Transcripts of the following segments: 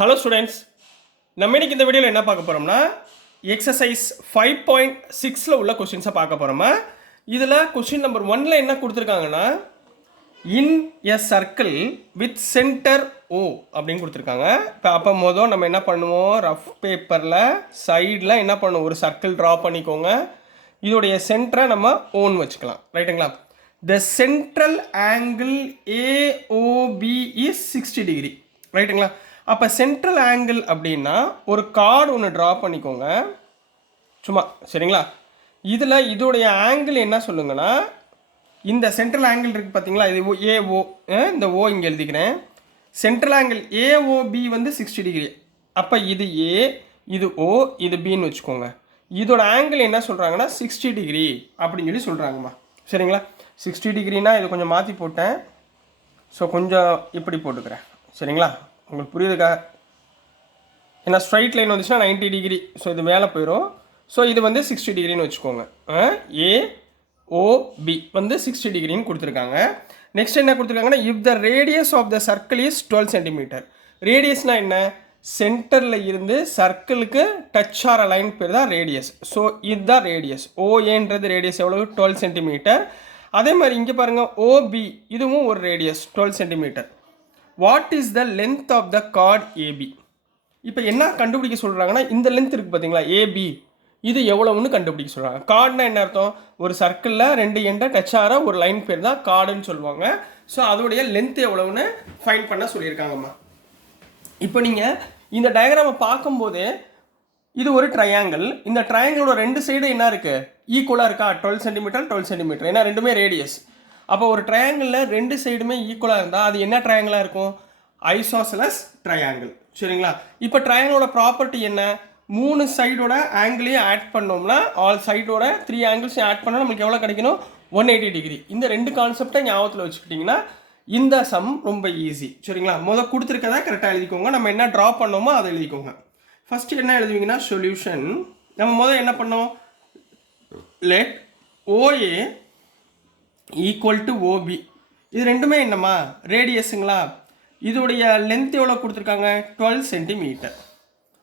Hello students, நம்ம இன்னைக்கு இந்த வீடியோவில் என்ன பார்க்க போகிறோம்னா எக்ஸசைஸ் 5.6 உள்ள கொஸ்டின்ஸை பார்க்க போகிறோமா. இதில் கொஸ்டின் நம்பர் 1 என்ன கொடுத்துருக்காங்கன்னா இன் எ சர்க்கிள் வித் சென்டர் ஓ அப்படின்னு கொடுத்துருக்காங்க. இப்போ அப்போ நம்ம என்ன பண்ணுவோம், ரஃப் பேப்பரில் சைடில் என்ன பண்ணுவோம், ஒரு சர்க்கிள் ட்ரா பண்ணிக்கோங்க. இதோடைய சென்டரை நம்ம ஓன்னு வச்சுக்கலாம், ரைட்டுங்களா. The central angle AOB is 60 degree, ரைட்டுங்களா. அப்போ சென்ட்ரல் ஆங்கிள் அப்படின்னா ஒரு கார்டு ஒன்று ட்ரா பண்ணிக்கோங்க சும்மா, சரிங்களா. இதில் இதோடைய ஆங்கிள் என்ன சொல்லுங்கன்னா, இந்த சென்ட்ரல் ஆங்கிள் இருக்குது பார்த்தீங்களா, இது ஏஓ, இந்த ஓ இங்கே எழுதிக்கிறேன். சென்ட்ரல் ஆங்கிள் ஏஓபி வந்து 60 டிகிரி. அப்போ இது ஏ, இது ஓ, இது பின்னு வச்சுக்கோங்க. இதோட ஆங்கிள் என்ன சொல்கிறாங்கன்னா 60 டிகிரி அப்படின்னு சொல்லி சொல்கிறாங்கம்மா, சரிங்களா. 60 டிகிரினா இது கொஞ்சம் மாற்றி போட்டேன், ஸோ கொஞ்சம் இப்படி போட்டுக்கிறேன், சரிங்களா. உங்களுக்கு புரியுதுக்கா, ஏன்னா ஸ்ட்ரைட் லைன் வந்துச்சுன்னா 90 டிகிரி, ஸோ இது மேலே போயிடும். ஸோ இது வந்து 60 டிகிரின்னு வச்சுக்கோங்க. ஏஓபி வந்து 60 டிகிரின்னு கொடுத்துருக்காங்க. நெக்ஸ்ட் என்ன கொடுத்துருக்காங்கன்னா, if the radius of the circle is 12 centimetre. ரேடியஸ்னால் என்ன, சென்டரில் இருந்து சர்க்கிளுக்கு டச் ஆகிற லைன் பேர் தான் ரேடியஸ். ஸோ இதுதான் ரேடியஸ். ஓஏன்றது ரேடியஸ் எவ்வளவு, 12 சென்டிமீட்டர். அதே மாதிரி இங்கே பாருங்கள், ஓபி இதுவும் ஒரு radius 12 centimetre. What is the length of the chord AB. இப்போ என்ன கண்டுபிடிக்க சொல்கிறாங்கன்னா, இந்த லென்த் இருக்குது பார்த்தீங்களா ஏபி, இது எவ்வளவுன்னு கண்டுபிடிக்க சொல்கிறாங்க. கார்டுனா என்ன அர்த்தம், ஒரு சர்க்கிளில் 2 எண்டை டச் ஆகிற ஒரு லைன் பேர் தான் கார்டுன்னு சொல்லுவாங்க. ஸோ அதோடைய லென்த் எவ்வளவுன்னு ஃபைண்ட் பண்ண சொல்லியிருக்காங்கம்மா. இப்போ நீங்கள் இந்த டயக்ராமை பார்க்கும்போதே இது ஒரு ட்ரையாங்கிள். இந்த ட்ரையாங்கிளோட 2 சைடு என்ன இருக்குது, ஈக்குவலாக இருக்கா, 12 சென்டிமீட்டர் 12 சென்டிமீட்டர், ஏன்னா ரெண்டுமே ரேடியஸ். அப்போ ஒரு ட்ரையாங்கிளில் 2 சைடுமே ஈக்குவலாக இருந்தால் அது என்ன ட்ரையாங்கிளாக இருக்கும், ஐசோசெலஸ் ட்ரையாங்கிள், சரிங்களா. இப்போ ட்ரையாங்கிளோட ப்ராப்பர்ட்டி என்ன, 3 சைடோட ஆங்கிளையும் ஆட் பண்ணோம்னா, ஆல் சைடோட 3 ஆங்கிள்ஸையும் ஆட் பண்ணால் நமக்கு எவ்வளோ கிடைக்கணும், 180 டிகிரி. இந்த 2 கான்செப்டை ஞாபகத்தில் வச்சுக்கிட்டிங்கன்னா இந்த சம் ரொம்ப ஈஸி, சரிங்களா. முதல் கொடுத்துருக்கதா கரெக்டாக எழுதிக்கோங்க, நம்ம என்ன ட்ரா பண்ணோமோ அதை எழுதிக்கோங்க. ஃபஸ்ட்டு என்ன எழுதுவீங்கன்னா சொல்யூஷன். நம்ம முதல் என்ன பண்ணோம், let OA equal to OB. இது ரெண்டுமே என்னம்மா ரேடியஸுங்களா. இதோடைய லென்த் எவ்வளோ கொடுத்துருக்காங்க, 12 சென்டிமீட்டர்.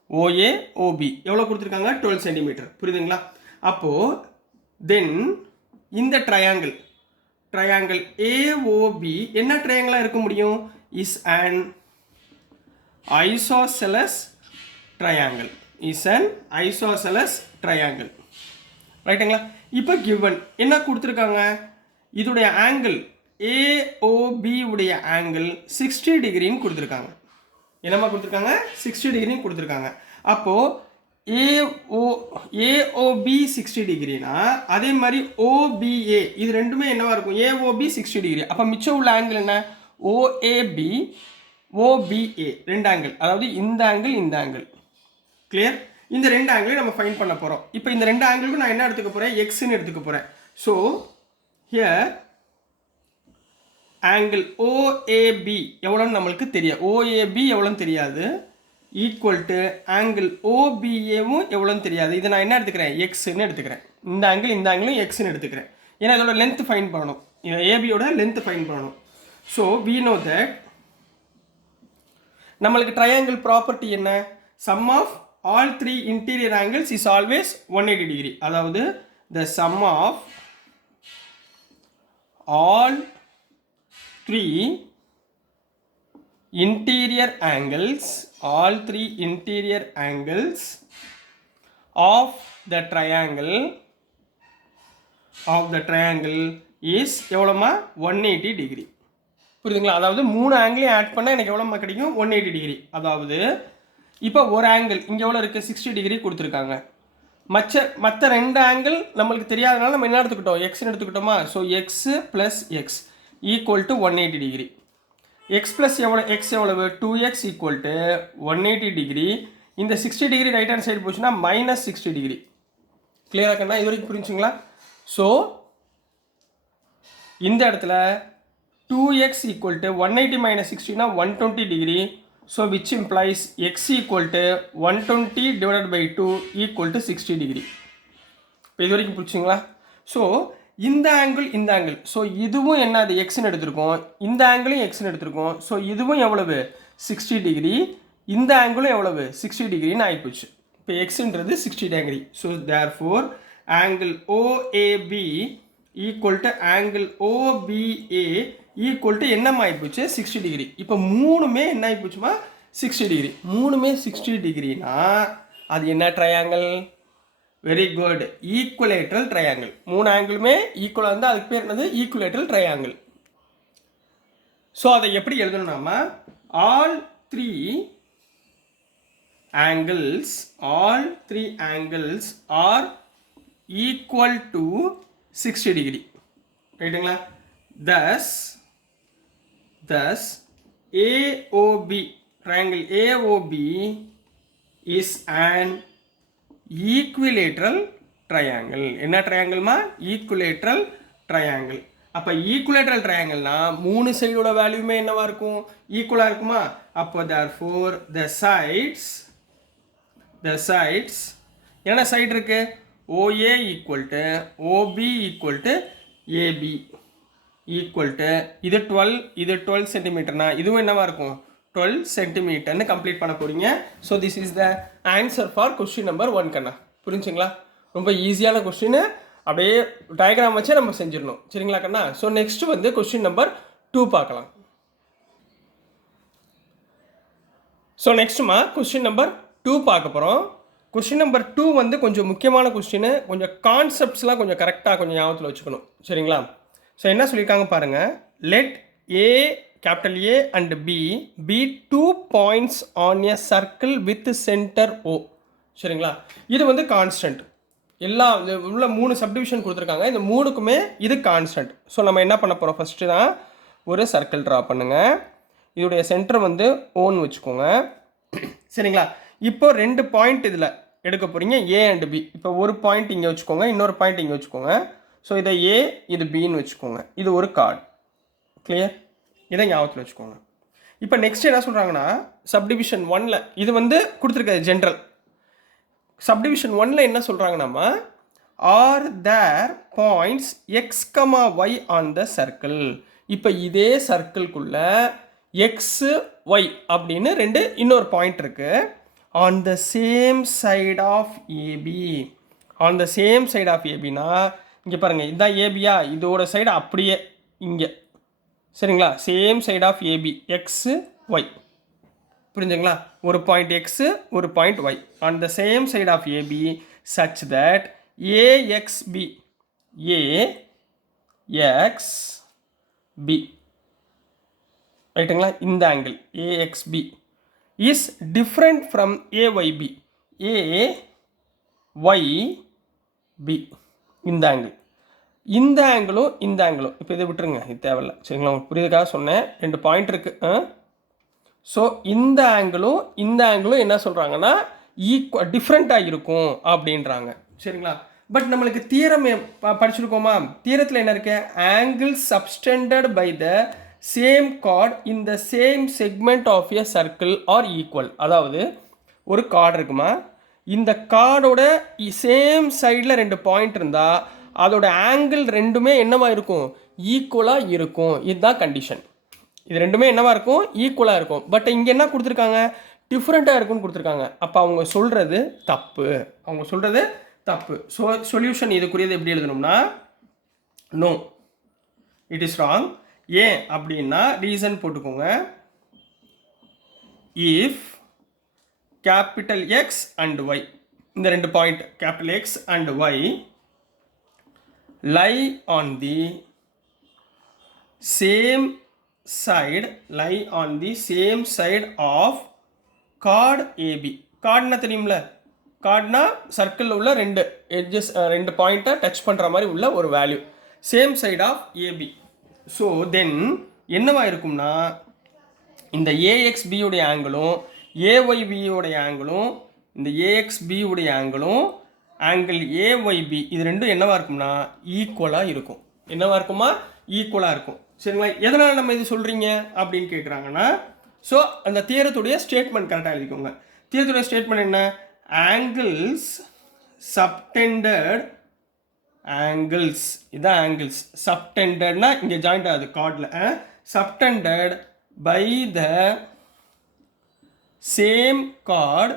ஓஏ ஓபி எவ்வளோ கொடுத்துருக்காங்க, 12 சென்டிமீட்டர், புரியுதுங்களா. அப்போது தென் இந்த ட்ரையாங்கிள் ஏஓபி என்ன ட்ரையாங்கிளாக இருக்க முடியும், இஸ் அன் ஐசோசெலஸ் ட்ரையாங்கிள், ரைட்டுங்களா. இப்போ கிவன் என்ன கொடுத்துருக்காங்க, இதோடைய ஆங்கிள் ஏஓபி உடைய ஆங்கிள் 60 டிகிரின்னு கொடுத்துருக்காங்க. என்னம்மா கொடுத்துருக்காங்க, 60 டிகிரின்னு கொடுத்துருக்காங்க. அப்போது ஏஓபி 60 டிகிரினா அதே மாதிரி ஓபிஏ இது ரெண்டுமே என்னவா இருக்கும், ஏஓபி 60 டிகிரி. அப்போ மிச்சம் உள்ள ஆங்கிள் என்ன, ஓஏபி ஓபிஏ, 2 ஆங்கிள், அதாவது இந்த ஆங்கிள் இந்த ஆங்கிள், கிளியர். இந்த 2 ஆங்கிளையும் நம்ம ஃபைண்ட் பண்ண போகிறோம். இப்போ இந்த 2 ஆங்கிளுக்கும் நான் என்ன எடுத்துக்க போகிறேன், எக்ஸ்ன்னு எடுத்துக்க போகிறேன். ஸோ ஹியர் ஆங்கிள் ஓஏபி எவ்வளோன்னு நம்மளுக்கு தெரியாது, ஓஏபி எவ்வளோன்னு தெரியாது, ஈக்குவல் டு ஆங்கிள் ஓபிஏவும் எவ்வளோன்னு தெரியாது. இதை நான் என்ன எடுத்துக்கிறேன், எக்ஸ்ன்னு எடுத்துக்கிறேன். இந்த ஆங்கிளும் எக்ஸ்ன்னு எடுத்துக்கிறேன், ஏன்னா இதோட லென்த் ஃபைன் பண்ணணும், ஏபியோட லென்த் ஃபைன் பண்ணணும். ஸோ வி நோ தட் நம்மளுக்கு ட்ரையாங்கிள் ப்ராப்பர்ட்டி என்ன, some of all 3 interior angles is always 180 degree. அதாவது the sum of all 3 interior angles of the triangle is எவ்வளோமா, 180 degree, புரியுதுங்களா. அதாவது 3 ஆங்கிளையும் ஆட் பண்ணால் எனக்கு எவ்வளோமா கிடைக்கும், 180 டிகிரி. அதாவது இப்போ ஒரு ஆங்கிள் இங்கே எவ்வளோ இருக்குது, 60 டிகிரி கொடுத்துருக்காங்க. மற்ற 2 ஆங்கிள் நம்மளுக்கு தெரியாதனால நம்ம என்ன எடுத்துக்கிட்டோம், எக்ஸ்ன்னு எடுத்துக்கிட்டோமா. So x plus x equal to 180 degree. X plus x எவ்வளவு, 2x ஈக்குவல் டு 180 டிகிரி. இந்த 60 டிகிரி ரைட் ஹேண்ட் சைடு போச்சுன்னா மைனஸ் 60 டிகிரி. கிளியராக கண்ணா, இது வரைக்கும் புரிஞ்சுங்களா. ஸோ இந்த இடத்துல 2x ஈக்குவல் டு 180 மைனஸ் 60னா 120 degree. So which implies x equal to 120 divided by 2 equal to 60 degree. இப்போ இது வரைக்கும் புரிச்சுங்களா. ஸோ இந்த ஆங்கிள், ஸோ இதுவும் என்ன, அது எக்ஸ்ன்னு எடுத்திருக்கோம், இந்த ஆங்கிளையும் எக்ஸ்ன்னு எடுத்திருக்கோம். ஸோ இதுவும் எவ்வளவு, 60 டிகிரி, இந்த ஆங்கிளும் எவ்வளவு 60 டிகிரின்னு ஆகிப்போச்சு. இப்போ எக்ஸுன்றது 60 degree. So therefore angle OAP equal to angle OPA equal to என்னம்மா ஆகிப்போச்சு 60 டிகிரி. இப்போ மூணுமே என்ன ஆகிப்போச்சுமா 60 டிகிரி. மூணுமே 60 டிகிரினா அது என்ன triangle? Very good, equilateral triangle. மூணு ஆங்கிளுமே ஈக்குவலாக இருந்தால் அதுக்கு பேர் என்னது? Equilateral triangle. ஸோ அதை எப்படி எழுதணும்னா all three angles are equal to 60 degree. ரைட்டுங்களா? thus AOB, triangle AOB is an equilateral triangle. என்ன ட்ரையாங்கிள்மா? Equilateral triangle. அப்போ ஈக்குவலேட்ரல் ட்ரையாங்கிள்னா மூணு சைடோட வேல்யூமே என்னவா இருக்கும்? ஈக்குவலாக இருக்குமா? அப்போ therefore the sides என்ன சைடு இருக்கு? OA equal to OB equal to AB equal to இது 12 சென்டிமீட்டர்னா இதுவும் என்னவா இருக்கும்? 12 சென்டிமீட்டர்னு கம்ப்ளீட் பண்ண போறீங்க. So this is the answer for question number 1 கண்ணா. புரிஞ்சுங்களா? ரொம்ப ஈஸியான கொஸ்டின். அப்படியே டயக்ராம் வச்சு நம்ம செஞ்சிடணும். சரிங்களா கண்ணா? ஸோ நெக்ஸ்ட் வந்து கொஸ்டின் நம்பர் 2 பார்க்கலாம். ஸோ நெக்ஸ்ட்டுமா கொஸ்டின் நம்பர் 2 பார்க்க போகிறோம். கொஸ்டின் நம்பர் 2 வந்து கொஞ்சம் முக்கியமான கொஸ்டின். கொஞ்சம் கான்செப்ட்ஸ்லாம் கொஞ்சம் கரெக்டாக கொஞ்சம் ஞாபகத்தில் வச்சுக்கணும். சரிங்களா? ஸோ என்ன சொல்லியிருக்காங்க பாருங்கள். Let A capital A and B 2 points on a circle with centre O. சரிங்களா? இது வந்து கான்ஸ்டன்ட். எல்லா உள்ள 3 சப்டிவிஷன் கொடுத்துருக்காங்க. இந்த 3க்குமே இது கான்ஸ்டன்ட். ஸோ நம்ம என்ன பண்ண போகிறோம்? ஃபஸ்ட்டு தான் ஒரு சர்க்கிள் ட்ரா பண்ணுங்கள். இதோடைய சென்டர் வந்து ஓன்னு வச்சுக்கோங்க. சரிங்களா? இப்போ 2 பாயிண்ட் இதில் எடுக்க போகிறீங்க, ஏ அண்ட் பி. இப்போ ஒரு பாயிண்ட் இங்கே வச்சுக்கோங்க, இன்னொரு பாயிண்ட் இங்கே வச்சுக்கோங்க. ஸோ இதை ஏ, இது பின்னு வச்சுக்கோங்க. இது ஒரு கார்டு. கிளியர்? இதை ஞாபகத்தில் வச்சுக்கோங்க. இப்போ நெக்ஸ்ட் என்ன சொல்கிறாங்கன்னா சப்டிவிஷன் 1ல் இது வந்து கொடுத்துருக்காது ஜென்ரல். சப்டிவிஷன் 1ல் என்ன சொல்கிறாங்கன்னா are there points x comma y on the circle. இப்போ இதே சர்க்கிள்குள்ள எக்ஸு ஒய் அப்படின்னு இன்னொரு பாயிண்ட் இருக்குது. On the same side of AB. On the same side of ஏபினா இங்கே பாருங்கள், இதுதான் ஏபியா, இதோட சைடு அப்படியே இங்கே. சரிங்களா? Same side of AB x y. புரிஞ்சுங்களா? ஒரு பாயிண்ட் எக்ஸு, ஒரு point y on the same side of AB such that AXB AXB ரைட்டுங்களா? இந்த angle AXP is different from AYB AYB. இந்த ஆங்கிள், இந்த ஆங்கிளும் இந்த ஆங்கிளும் இப்போ இதை விட்டுருங்க, இது தேவையில்லை. சரிங்களா? உங்களுக்கு புரியுதுக்காக சொன்னேன். 2 பாயிண்ட் இருக்குது. ஸோ இந்த ஆங்கிளும் இந்த ஆங்கிளும் என்ன சொல்கிறாங்கன்னா டிஃப்ரெண்ட்டாக இருக்கும் அப்படின்றாங்க. சரிங்களா? பட் நம்மளுக்கு தியரம் படிச்சிருக்கோமா? தியரத்தில் என்ன இருக்கு? Angle subtended by the same chord in the same segment of a circle are equal. அதாவது ஒரு கார்டு இருக்குமா, இந்த கார்டோட சேம் சைடில் 2 பாயிண்ட் இருந்தால் அதோட ஆங்கிள் ரெண்டுமே என்னவா இருக்கும்? ஈக்குவலாக இருக்கும். இதுதான் கண்டிஷன். இது ரெண்டுமே என்னவா இருக்கும்? ஈக்குவலாக இருக்கும். பட் இங்கே என்ன கொடுத்துருக்காங்க? டிஃப்ரெண்ட்டாக இருக்குன்னு கொடுத்துருக்காங்க. அப்போ அவங்க சொல்கிறது தப்பு. அவங்க சொல்கிறது தப்பு. ஸோ சொல்யூஷன் இதுக்குரியது எப்படி எழுதணும்னா நோ, இட் இஸ் ராங். ஏன் அப்படின்னா ரீசன் போட்டுக்கோங்க. If capital X and Y, இந்த 2 point capital X and Y lie on the same side lie on the same side of chord AB. கார்டுனா தெரியும்ல, கார்டுனா சர்க்கிளில் உள்ள 2 எட்ஜஸ், 2 பாயிண்ட்டை டச் பண்ணுற மாதிரி உள்ள ஒரு value. Same side of AB. So then என்னவா இருக்கும்னா இந்த ஏஎக்ஸ்பி உடைய ஆங்கிளும் ஏஒய்பி உடைய ஆங்கிளும் இந்த ஏஎக்ஸ்பி உடைய ஆங்கிளும் ஆங்கிள் ஏஒய்பி இது ரெண்டும் என்னவா இருக்கும்னா ஈக்குவலாக இருக்கும். என்னவா இருக்குமா? ஈக்குவலாக இருக்கும். சரிங்களா? எதனால் நம்ம இது சொல்கிறீங்க அப்படின்னு கேட்குறாங்கன்னா, ஸோ அந்த தியரத்துடைய ஸ்டேட்மெண்ட் கரெக்டாக எழுதிக்கோங்க. தியரத்துடைய ஸ்டேட்மெண்ட் என்ன? ஆங்கிள்ஸ் சப்டெண்டட் ஆங்கிள்ஸ், இதான் ஆங்கிள்ஸ். சப்டெண்டட்னா இங்கே ஜாயிண்ட் ஆகுது கார்டில். Subtended by the same chord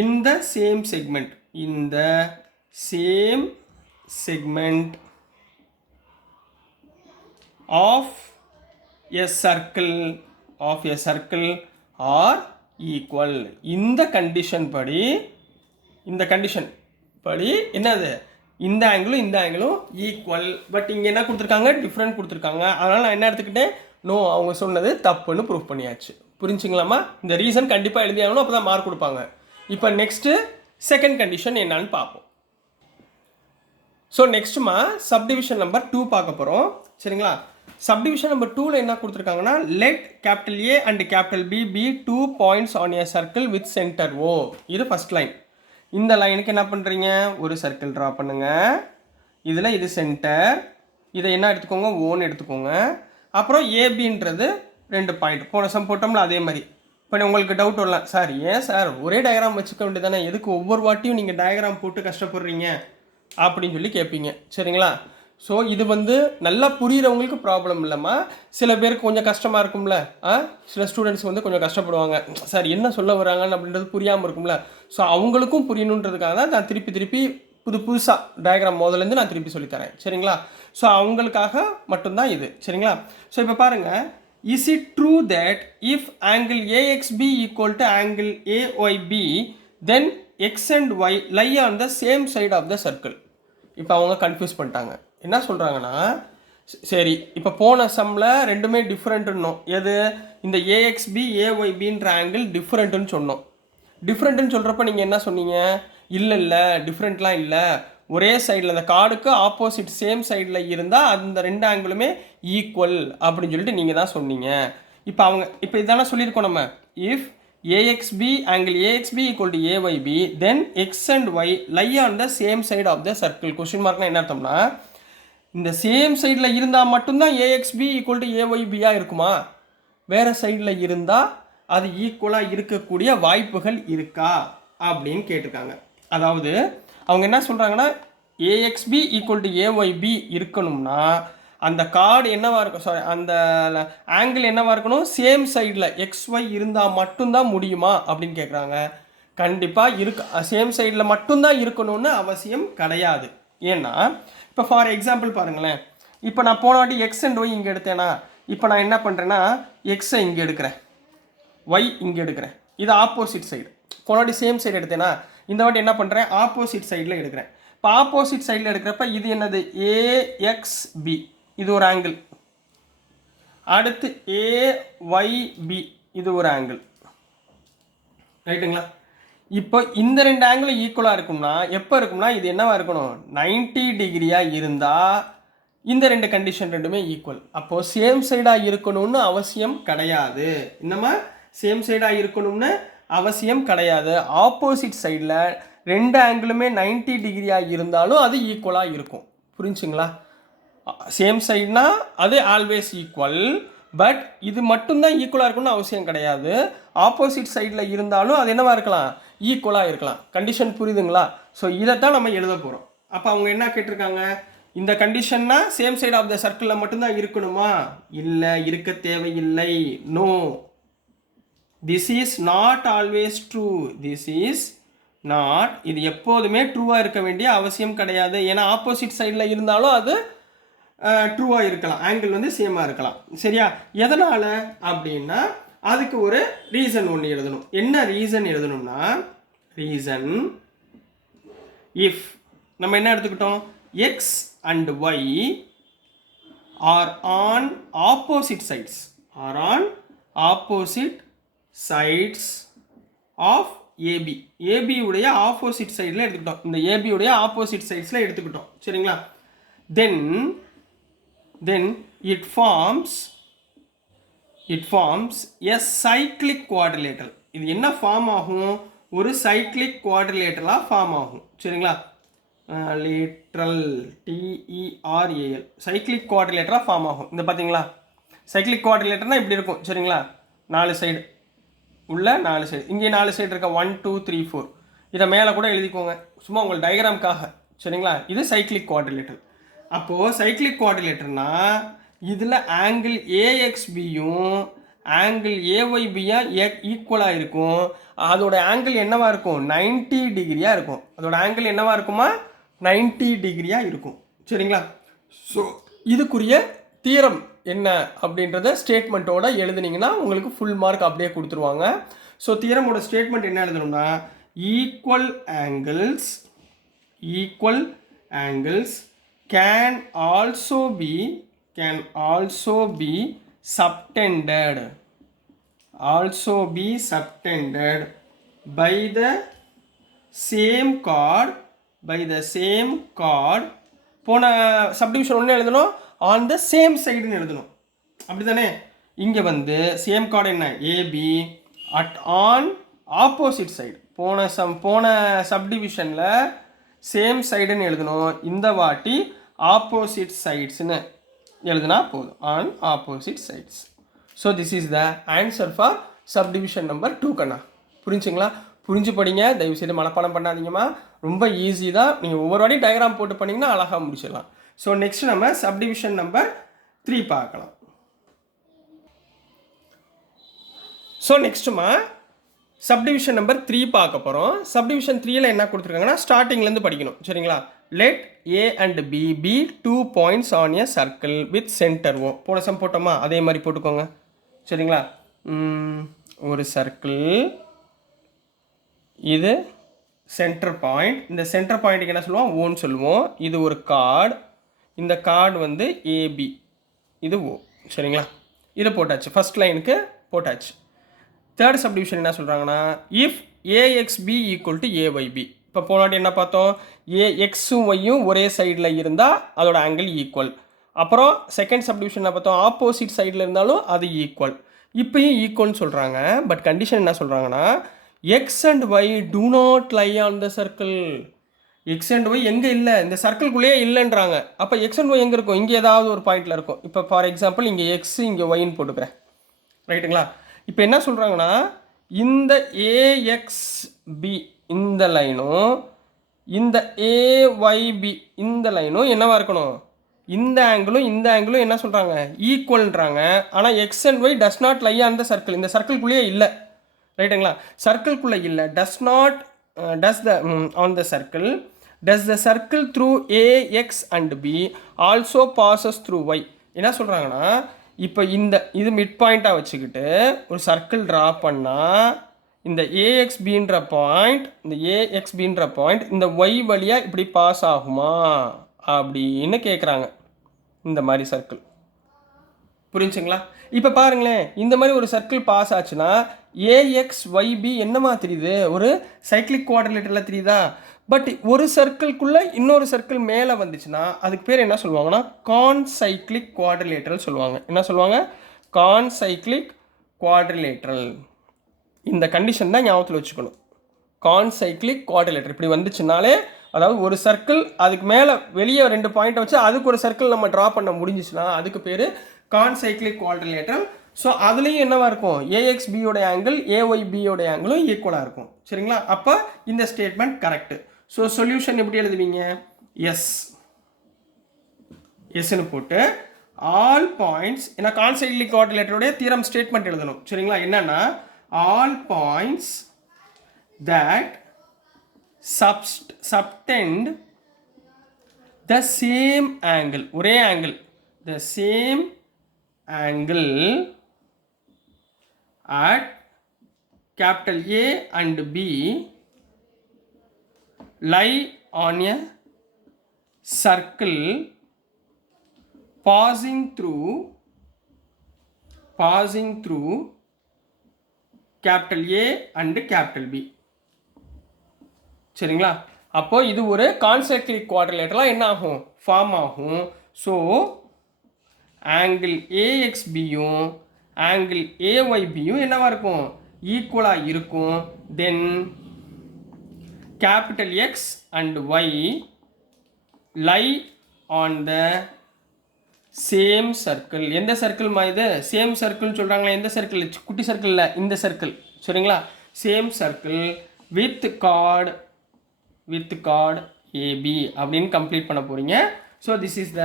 in the same segment of a circle are equal. இந்த கண்டிஷன் படி என்னது, இந்த ஆங்கிளும் ஈக்குவல். பட் இங்கே என்ன கொடுத்துருக்காங்க, டிஃப்ரெண்ட் கொடுத்துருக்காங்க. அதனால் நான் என்ன எடுத்துக்கிட்டேன், நோ, அவங்க சொன்னது தப்புன்னு ப்ரூவ் பண்ணியாச்சு. புரிஞ்சுங்களாமா? இந்த ரீசன் கண்டிப்பாக எழுதி ஆகணும், அப்போ தான் மார்க் கொடுப்பாங்க. இப்போ நெக்ஸ்ட்டு செகண்ட் கண்டிஷன் என்னன்னு பார்ப்போம். ஸோ நெக்ஸ்ட்டுமா சப்டிவிஷன் நம்பர் 2 பார்க்க போகிறோம். சரிங்களா? சப்டிவிஷன் நம்பர் 2ல் என்ன கொடுத்துருக்காங்கன்னா, let capital A and capital B be 2 points on a circle with center O. இது ஃபர்ஸ்ட் லைன். இந்த லைனுக்கு என்ன பண்ணுறீங்க, ஒரு சர்க்கிள் ட்ரா பண்ணுங்கள். இதில் இது சென்டர், இதை என்ன எடுத்துக்கோங்க, ஓன்னு எடுத்துக்கோங்க. அப்புறம் ஏபின்றது 2 பாயிண்ட். போன சம் போட்டோம்ல அதே மாதிரி. இப்போ உங்களுக்கு டவுட் வரலாம், சார் ஏன் சார் ஒரே டயக்ராம் வச்சுக்க வேண்டியதானே, எதுக்கு ஒவ்வொரு வாட்டியும் நீங்கள் டயக்ராம் போட்டு கஷ்டப்படுறீங்க அப்படின்னு சொல்லி கேட்பீங்க. சரிங்களா? ஸோ இது நல்லா புரிகிறவங்களுக்கு ப்ராப்ளம் இல்லைம்மா. சில பேருக்கு கொஞ்சம் கஷ்டமாக இருக்கும்ல, சில ஸ்டூடெண்ட்ஸ் கொஞ்சம் கஷ்டப்படுவாங்க, சார் என்ன சொல்ல வராங்கன்னு அப்படின்றது புரியாமல் இருக்கும்ல. ஸோ அவங்களுக்கும் புரியணுன்றதுக்காக தான் நான் திருப்பி புதுசாக டயக்ராம் முதலேருந்து நான் திருப்பி சொல்லித்தரேன். சரிங்களா? ஸோ அவங்களுக்காக மட்டும்தான் இது. சரிங்களா? ஸோ இப்போ பாருங்கள், is it true that if angle AXB equal to angle AYB, then X and Y lie on the same side of the circle? இப்போ அவங்க கன்ஃபியூஸ் பண்ணிட்டாங்க. என்ன சொல்கிறாங்கன்னா, சரி இப்போ போன சம்மில் ரெண்டுமே டிஃப்ரெண்ட்டுன்னோம். எது, இந்த ஏஎக்ஸ்பி ஏஒய்பின்ற ஆங்கிள் டிஃப்ரெண்ட்டுன்னு சொன்னோம். டிஃப்ரெண்ட்டுன்னு சொல்கிறப்ப நீங்கள் என்ன சொன்னீங்க, இல்லை டிஃப்ரெண்ட்லாம் இல்லை, ஒரே சைடில் அந்த கார்டுக்கு ஆப்போசிட் சேம் சைடில் இருந்தால் அந்த 2 ஆங்கிளுமே ஈக்குவல் அப்படின்னு சொல்லிட்டு நீங்கள் தான் சொன்னீங்க. இப்போ இதானே சொல்லியிருக்கோம் நம்ம, if AXB angle AXB equal to AYB, then X and Y lie on the same side of the circle. Question markனா என்ன அர்த்தம்னா, இந்த சேம் சைடில் இருந்தால் மட்டும்தான் AXB equal to AYB இருக்குமா, வேறு சைடில் இருந்தால் அது ஈக்குவலாக இருக்கக்கூடிய வாய்ப்புகள் இருக்கா அப்படின்னு கேட்டிருக்காங்க. அதாவது அவங்க என்ன சொல்கிறாங்கன்னா, AXB equal to AYB இருக்கணும்னா அந்த கார்டு என்னவாக இருக்கும், சாரி அந்த ஆங்கிள் என்னவாக இருக்கணும், சேம் சைடில் XY இருந்தால் மட்டும்தான் முடியுமா அப்படின்னு கேட்குறாங்க. கண்டிப்பாக சேம் சைடில் மட்டும்தான் இருக்கணும்னு அவசியம் கிடையாது. ஏன்னா இப்போ ஃபார் எக்ஸாம்பிள் பாருங்களேன், இப்போ நான் போன வாட்டி X அண்ட் Y இங்கே எடுத்தேன்னா, இப்போ நான் என்ன பண்ணுறேன்னா Xஐ இங்கே எடுக்கிறேன், Y இங்கே எடுக்கிறேன். இது ஆப்போசிட் சைடு. போன வாட்டி சேம் சைடு எடுத்தேன்னா, இந்த வாட்டி என்ன பண்ணுறேன், ஆப்போசிட் சைடில் எடுக்கிறேன். இப்போ ஆப்போசிட் சைடில் எடுக்கிறப்ப இது என்னது, AXB, இது ஒரு ஆங்கிள். அடுத்து AYB, இது ஒரு ஆங்கிள். ரைட்டுங்களா? இப்போ இந்த 2 ஆங்கிளும் ஈக்குவலாக இருக்கும்னா எப்போ இருக்கும்னா, இது என்னவா இருக்கணும், 90 டிகிரியாக இருந்தால் இந்த 2 கண்டிஷன் ரெண்டுமே ஈக்குவல். அப்போது சேம் சைடாக இருக்கணும்னு அவசியம் கிடையாது. இன்னமா சேம் சைடாக இருக்கணும்னு அவசியம் கிடையாது. ஆப்போசிட் சைடில் 2 ஆங்கிளுமே 90 டிகிரியாக இருந்தாலும் அது ஈக்குவலாக இருக்கும். புரிஞ்சுங்களா? சேம் சைடுனா அது ஆல்வேஸ் ஈக்குவல். பட் இது மட்டும்தான் ஈக்குவலாக இருக்கணும்னு அவசியம் கிடையாது. ஆப்போசிட் சைடில் இருந்தாலும் அது என்னவாக இருக்கலாம், ஈக்குவலாக இருக்கலாம். கண்டிஷன் புரியுதுங்களா? ஸோ இதைத்தான் நம்ம எழுத போகிறோம். அப்போ அவங்க என்ன கேட்டிருக்காங்க, இந்த கண்டிஷன்னா சேம் சைடு ஆஃப் த சர்க்கிளில் மட்டும்தான் இருக்கணுமா, இல்லை, இருக்க தேவையில்லை. No, this is not always true. This is not, இது எப்போதுமே ட்ரூவாக இருக்க வேண்டிய அவசியம் கிடையாது. ஏன்னா ஆப்போசிட் சைடில் இருந்தாலும் அது ட்ரூவாக இருக்கலாம், ஆங்கிள் சேமாக இருக்கலாம். சரியா? எதனால் அப்படின்னா அதுக்கு ஒரு ரீசன் ஒன்று எழுதணும். என்ன ரீசன் எழுதணும்னா, ரீசன் இஃப் நம்ம என்ன எடுத்துக்கிட்டோம், x and y are on opposite sides, are on opposite sides of AB. ஏபியுடைய ஆப்போசிட் சைடில் எடுத்துக்கிட்டோம், இந்த ஏபியுடைய ஆப்போசிட் சைட்ஸில் எடுத்துக்கிட்டோம். சரிங்களா? then it forms a cyclic quadrilateral. இது என்ன ஃபார்ம் ஆகும், ஒரு cyclic quadrilateral ஃபார்ம் ஆகும். சரிங்களா? Lateral TERAL cyclic quadrilateral form ஆகும். இந்த பார்த்தீங்களா, cyclic quadrilateralனா இப்படி இருக்கும். சரிங்களா? 4 சைடு உள்ள 4 சைடு, இங்கே 4 சைடு இருக்க 1 2 3 4. இதை மேலே கூட எழுதிக்கோங்க சும்மா உங்கள் டயக்ராம்காக. சரிங்களா? இது சைக்ளிக் குவாட்ரிலேட்டரல். அப்போது சைக்ளிக் குவாட்ரிலேட்டர்னா இதில் ஆங்கிள் ஏஎக்ஸ்பியும் ஆங்கிள் ஏஒய்பியா ஈக்குவலாக இருக்கும். அதோட ஆங்கிள் என்னவா இருக்கும்? 90 டிகிரியாக இருக்கும். அதோட ஆங்கிள் என்னவா இருக்குமா? 90 டிகிரியாக இருக்கும். சரிங்களா? ஸோ இதுக்குரிய தியரம் என்ன அப்படின்றத ஸ்டேட்மெண்ட்டோட எழுதுனீங்கன்னா உங்களுக்கு ஃபுல் மார்க் அப்படியே கொடுத்துருவாங்க. ஸோ தியரமோட ஸ்டேட்மெண்ட் என்ன எழுதணும்னா, equal angles can also be subtended by the same chord போன சப்டிவிஷன் ஒன்று எழுதணும், on the same side எழுதணும். அப்படி தானே? இங்கே வந்து சேம் கார்டு என்ன? AB on opposite side. போன சப்டிவிஷனில் சேம் சைடுன்னு எழுதணும். இந்த வாட்டி ஆப்போசிட் சைட்ஸ்னு எழுதுனா போதும், on opposite sides. So this is the answer for subdivision number 2 கண்ணா. புரிஞ்சுங்களா? புரிஞ்சு படிங்க, தயவுசெய்து மனப்பாடம் பண்ணாதீங்கம்மா. ரொம்ப ஈஸி தான். நீங்கள் ஒவ்வொரு வாட்டி டயக்ராம் போட்டு பண்ணிங்கன்னா அழகாக முடிச்சிடலாம். ஸோ நெக்ஸ்ட் நம்ம சப்டிவிஷன் நம்பர் 3 பார்க்கலாம். ஸோ நெக்ஸ்ட்டுமா சப்டிவிஷன் நம்பர் 3 பார்க்க போகிறோம். சப்டிவிஷன் 3ல் என்ன கொடுத்துருக்காங்கன்னா ஸ்டார்டிங்லேருந்து படிக்கணும். சரிங்களா? Let A and B B 2 points on a circle with centre O. போன சம் போட்டோமா? அதே மாதிரி போட்டுக்கோங்க. சரிங்களா? ஒரு சர்க்கிள், இது சென்டர் பாயிண்ட். இந்த சென்டர் பாயிண்ட்டுக்கு என்ன சொல்லுவோம்? ஓன்னு சொல்லுவோம். இது ஒரு கார்டு. இந்த கார்டு வந்து ஏபி, இது ஓ. சரிங்களா? இதை போட்டாச்சு, ஃபர்ஸ்ட் லைனுக்கு போட்டாச்சு. தேர்ட் சப்டிவிஷன் என்ன சொல்கிறாங்கன்னா, இஃப் ஏஎக்ஸ்பி ஈக்குவல் டு ஏஒய்பி. இப்போ போனாட்டி என்ன பார்த்தோம்? எக்ஸும் ஒய்யும் ஒரே சைடில் இருந்தால் அதோட ஆங்கிள் ஈக்குவல். அப்புறம் செகண்ட் சப்டிவிஷன் என்ன பார்த்தோம்? ஆப்போசிட் சைடில் இருந்தாலும் அது ஈக்குவல். இப்போயும் ஈக்குவல்னு சொல்கிறாங்க. பட் கண்டிஷன் என்ன சொல்கிறாங்கன்னா, X and Y do not lie on the circle. X and Y எங்கே இல்லை? இந்த சர்க்கிள்குள்ளேயே இல்லைன்றாங்க. அப்போ எக்ஸ் அண்ட் ஒய் எங்கே இருக்கும்? இங்கே ஏதாவது ஒரு பாயிண்டில் இருக்கும். இப்போ ஃபார் எக்ஸாம்பிள் இங்கே எக்ஸ், இங்கே ஒய்ன்னு போட்டுக்கிறேன். ரைட்டுங்களா? இப்போ என்ன சொல்கிறாங்கன்னா, இந்த ஏஎக்ஸ்பி இந்த லைனும் இந்த ஏஒய்பி இந்த லைனும் என்னவா இருக்கணும்? இந்த ஆங்கிளும் என்ன சொல்கிறாங்க? ஈக்குவல்ன்றாங்க. ஆனால் X and Y does not lie on the circle. இந்த சர்க்கிள்குள்ளேயே இல்லை. ரைட்டுங்களா? சர்க்கிள்குள்ளே இல்லை. On the circle. Does the circle through AX and B also passes through Y. என்ன சொல்கிறாங்கன்னா, இப்போ இது மிட் பாயிண்ட்டாக வச்சுக்கிட்டு ஒரு சர்க்கிள் ட்ரா பண்ணால் இந்த ஏஎக்ஸ்பின்ற பாயிண்ட் இந்த ஒய் வழியாக இப்படி பாஸ் ஆகுமா அப்படின்னு கேட்குறாங்க. இந்த மாதிரி சர்க்கிள். புரிஞ்சுங்களா? இப்போ பாருங்களேன், இந்த மாதிரி ஒரு சர்க்கிள் பாஸ் ஆச்சுன்னா ஏஎக்ஸ்ஒய்பி என்னமா தெரியுது? ஒரு சைக்ளிக் குவாட்ரிலேட்டரில் தெரியுதா? பட் ஒரு சர்க்கிள்குள்ளே இன்னொரு சர்க்கிள் மேலே வந்துச்சுன்னா அதுக்கு பேர் என்ன சொல்லுவாங்கன்னா, கான்சைக்ளிக் குவாட்ரிலேட்டரல் சொல்லுவாங்க. என்ன சொல்லுவாங்க? கான்சைக்ளிக் குவாட்ரிலேட்டரல். இந்த கண்டிஷன் தான் ஞாபகத்தில் வச்சுக்கணும். கான்சைக்ளிக் குவாட்ரிலேட்டர் இப்படி வந்துச்சுனாலே, அதாவது ஒரு சர்க்கிள் அதுக்கு மேலே வெளியே 2 பாயிண்ட்டை வச்சு அதுக்கு ஒரு சர்க்கிள் நம்ம ட்ரா பண்ண முடிஞ்சிச்சுன்னா அதுக்கு பேர் கான்சைக்ளிக் குவாட்ரிலேட்டரல். ஸோ அதுலேயும் என்னவா இருக்கும்? ஏஎக்ஸ்பியோட ஆங்கிள் ஏஒய்பியோட ஆங்கிளும் ஈக்குவலாக இருக்கும். சரிங்களா? அப்போ இந்த ஸ்டேட்மெண்ட் கரெக்டு. ஸோ சொல்யூஷன் எப்படி எழுதுவீங்க? எஸ்ன்னு போட்டு ஆல் பாயிண்ட்ஸ், ஏன்னா கான்சைக்ளிக் குவாட்ரிலேட்டருடைய தியரம் ஸ்டேட்மெண்ட் எழுதணும். சரிங்களா? என்னன்னா, all points that subtend the same angle, ஒரே angle, the same angle at capital A and B lie on a circle passing through capital A and capital B. சரிங்களா? அப்போ இது ஒரு கான்சைக்ளிக் குவாட்ரிலேட்டரலாக என்ன ஆகும்? ஃபார்ம் ஆகும். ஸோ ஆங்கிள் ஏஎக்ஸ்பியும் ஆங்கிள் ஏஒய்பியும் என்னவா இருக்கும்? ஈக்குவலாக இருக்கும். Then capital X and Y lie on the same circle. எந்த சர்க்கிள்மா இது? சேம் சர்க்கிள்னு சொல்கிறாங்களா? எந்த சர்க்கிள்? குட்டி சர்க்கிள் இல்லை, இந்த சர்க்கிள். சரிங்களா? Same circle with chord AB அப்படின்னு கம்ப்ளீட் பண்ண போகிறீங்க. So this is the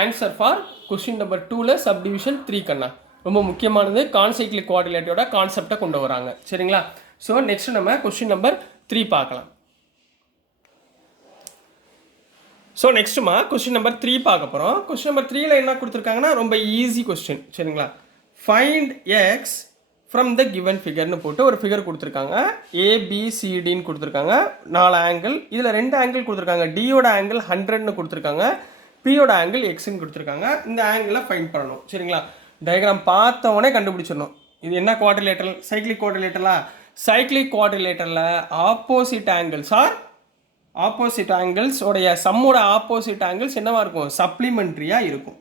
answer for question number 2ல் சப்டிவிஷன் 3 கண்ணா. ரொம்ப முக்கியமானது. கான்சைக்ளிக் குவாட்ரிலேட்டரோட கான்செப்டை கொண்டு வராங்க. சரிங்களா? ஸோ நெக்ஸ்ட் நம்ம கொஸ்டின் நம்பர் 3 பார்க்கலாம். ஸோ நெக்ஸ்ட்டுமா கொஸ்டின் நம்பர் 3 பார்க்க போகிறோம். கொஸ்டின் நம்பர் 3ல என்ன கொடுத்துருக்காங்கன்னா ரொம்ப ஈஸி கொஸ்டின். சரிங்களா? Find x from the given ஃபிகர்னு போட்டு ஒரு ஃபிகர் கொடுத்துருக்காங்க. ஏபிசிடின்னு கொடுத்துருக்காங்க. 4 ஆங்கிள். இதில் 2 ஆங்கிள் கொடுத்துருக்காங்க. டியோட ஆங்கிள் 100ன்னு கொடுத்துருக்காங்க. பியோட ஆங்கிள் எக்ஸ்ன்னு கொடுத்துருக்காங்க. இந்த ஆங்கிளை ஃபைண்ட் பண்ணணும். சரிங்களா? டயக்ராம் பார்த்தவொடனே கண்டுபிடிச்சிடணும். இது என்ன குவாட்ரிலேட்டரல்? சைக்ளிக் குவாட்ரிலேட்டரலா? சைக்ளிக் குவாட்ரிலேட்டரில் opposite angles are opposite angles உடைய சம்மோட ஆப்போசிட் ஆங்கிள்ஸ் என்னவாக இருக்கும்? சப்ளிமெண்ட்ரியாக இருக்கும்.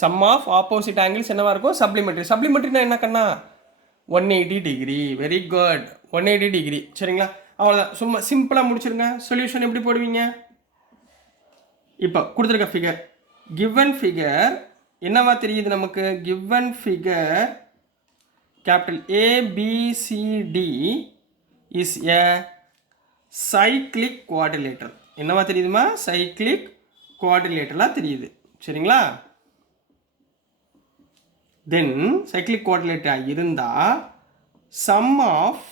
சம் ஆஃப் ஆப்போசிட் ஆங்கிள்ஸ் என்னவாக இருக்கும்? சப்ளிமெண்ட்ரி. சப்ளிமெண்ட்ரினா என்ன கண்ணா? 180 டிகிரி. Very good. 180 டிகிரி. சரிங்களா? அவ்வளோதான். சும்மா சிம்பிளாக முடிச்சிருங்க. சொல்யூஷன் எப்படி போடுவீங்க? இப்போ கொடுத்துருக்க ஃபிகர், கிவன் ஃபிகர் என்னவா தெரியுது நமக்கு? Given figure capital ABCD is a cyclic quadrilateral. என்னவா தெரியுதுமா? சைக்ளிக் குவாட்ரிலேட்டரலாக தெரியுது. சரிங்களா? தென் சைக்ளிக் குவாட்ரிலேட்டராக இருந்தால் sum of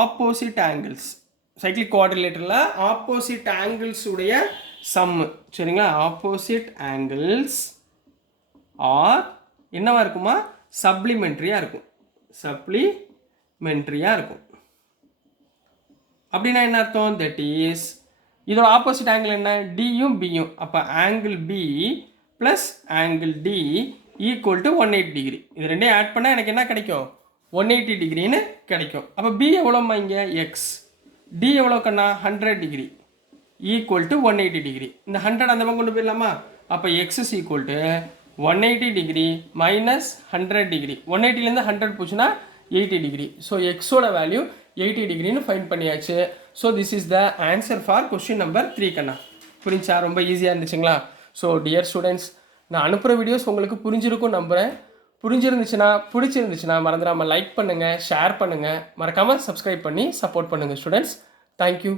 opposite angles, cyclic குவாட்ரிலேட்டரில் ஆப்போசிட் ஆங்கிள்ஸ் உடைய சம்மு. சரிங்களா? ஆப்போசிட் ஆங்கிள்ஸ் ஆர் என்னவா இருக்குமா? சப்ளிமெண்ட்ரியாக இருக்கும். சப்ளிமெண்ட்ரியாக இருக்கும். அப்படின்னா என்ன அர்த்தம்? தட் இஸ் இதோட ஆப்போசிட் ஆங்கிள் என்ன? டியும் பியும். அப்போ angle B plus angle D equal to 180 degree. இது ரெண்டையும் ஆட் பண்ணால் எனக்கு என்ன கிடைக்கும்? 180 டிகிரின்னு கிடைக்கும். அப்போ பி எவ்வளோம்மா இங்கே? எக்ஸ். டி எவ்வளோ கண்ணா? 100 டிகிரி ஈக்குவல் டு 180 டிகிரி. இந்த 100 அந்த பக்கம் கொண்டு போயிடலாமா? அப்போ x is equal to 180 degree minus 100 degree. 180லேருந்து 100 போச்சுன்னா 80 டிகிரி. ஸோ எக்ஸோட வேல்யூ 80 டிகிரின்னு ஃபைண்ட் பண்ணியாச்சு. So this is the answer for question number 3 கண்ணா. புரிஞ்சா? ரொம்ப ஈஸியாக இருந்துச்சுங்களா? ஸோ டியர் ஸ்டூடெண்ட்ஸ், நான் அனுப்புகிற வீடியோஸ் உங்களுக்கு புரிஞ்சிருக்கும் நம்புகிறேன். புரிஞ்சிருந்துச்சுன்னா, பிடிச்சிருந்துச்சுன்னா மறந்துடாமல் லைக் பண்ணுங்கள், ஷேர் பண்ணுங்கள், மறக்காமல் சப்ஸ்கிரைப் பண்ணி சப்போர்ட் பண்ணுங்கள் ஸ்டூடெண்ட்ஸ். தேங்க்யூ.